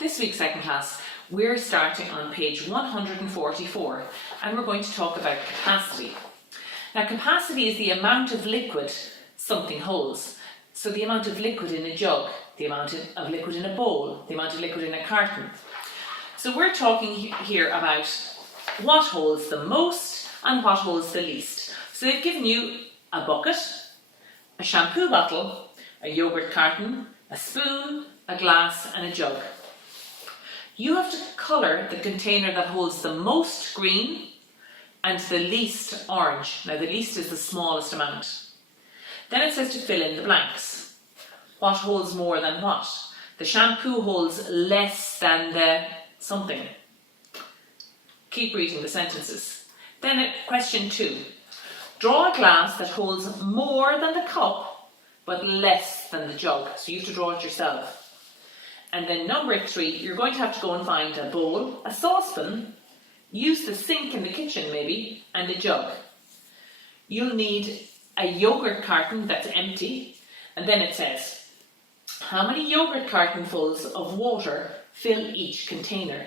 This week's second class, we're starting on page 144 and we're going to talk about capacity. Now, capacity is the amount of liquid something holds. So the amount of liquid in a jug, the amount of liquid in a bowl, the amount of liquid in a carton. So we're talking here about what holds the most and what holds the least. So they've given you a bucket, a shampoo bottle, a yogurt carton, a spoon, a glass and a jug. You have to colour the container that holds the most green and the least orange. Now the least is the smallest amount. Then it says to fill in the blanks. What holds more than what? The shampoo holds less than the something. Keep reading the sentences. Then question 2. Draw a glass that holds more than the cup but less than the jug. So you have to draw it yourself. And then number 3, you're going to have to go and find a bowl, a saucepan, use the sink in the kitchen maybe, and a jug. You'll need a yogurt carton that's empty, and then it says, how many yogurt cartonfuls of water fill each container?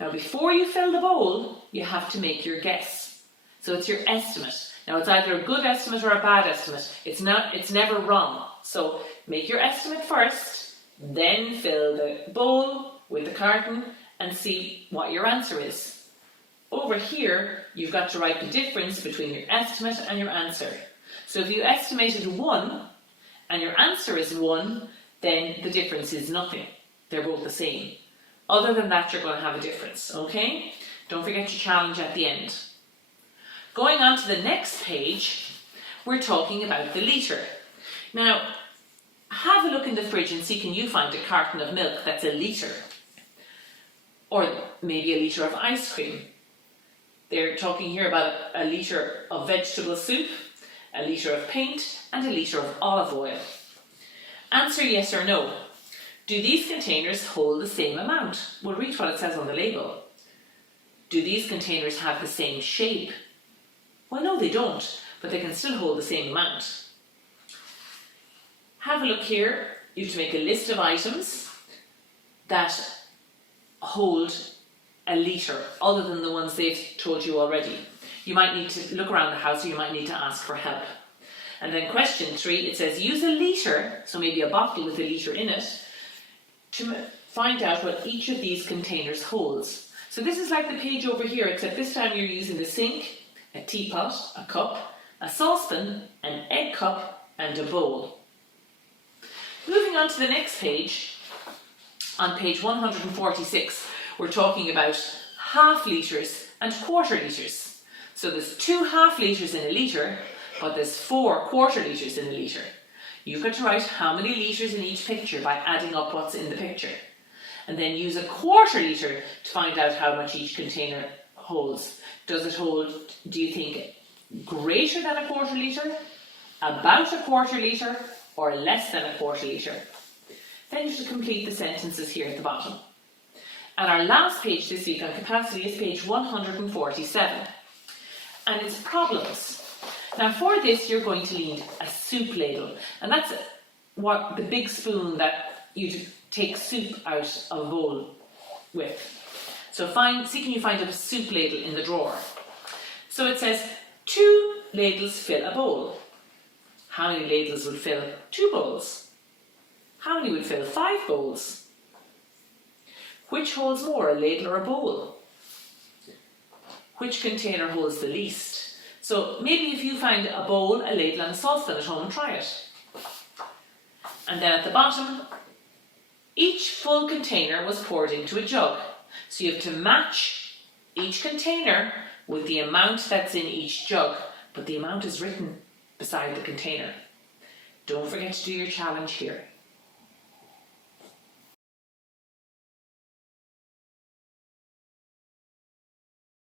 Now before you fill the bowl, you have to make your guess. So it's your estimate. Now it's either a good estimate or a bad estimate. It's never wrong. So make your estimate first, then fill the bowl with the carton and see what your answer is. Over here, you've got to write the difference between your estimate and your answer. So if you estimated 1 and your answer is 1, then the difference is nothing. They're both the same. Other than that, you're going to have a difference, okay? Don't forget your challenge at the end. Going on to the next page, we're talking about the litre. Now, have a look in the fridge and see, can you find a carton of milk that's a litre? Or maybe a litre of ice cream. They're talking here about a litre of vegetable soup, a litre of paint, and a litre of olive oil. Answer yes or no. Do these containers hold the same amount? Well, read what it says on the label. Do these containers have the same shape? Well, no, they don't, but they can still hold the same amount. Have a look here. You have to make a list of items that hold a litre, other than the ones they've told you already. You might need to look around the house, or you might need to ask for help. And then question 3, it says use a litre, so maybe a bottle with a litre in it, to find out what each of these containers holds. So this is like the page over here, except this time you're using the sink, a teapot, a cup, a saucepan, an egg cup, and a bowl. Moving on to the next page, on page 146, we're talking about half litres and quarter litres. So there's 2 half litres in a litre, but there's 4 quarter litres in a litre. You've got to write how many litres in each picture by adding up what's in the picture. And then use a quarter litre to find out how much each container holds. Does it hold, do you think, greater than a quarter litre, about a quarter litre, or less than a quarter litre? Then you have to complete the sentences here at the bottom. And our last page this week on capacity is page 147. And it's problems. Now for this you're going to need a soup ladle. And that's what the big spoon that you take soup out of a bowl with. So see can you find a soup ladle in the drawer. So it says 2 ladles fill a bowl. How many ladles would fill 2 bowls? How many would fill 5 bowls? Which holds more, a ladle or a bowl? Which container holds the least? So maybe if you find a bowl, a ladle and a saucepan at home, try it. And then at the bottom, each full container was poured into a jug. So you have to match each container with the amount that's in each jug, but the amount is written beside the container. Don't forget to do your challenge here.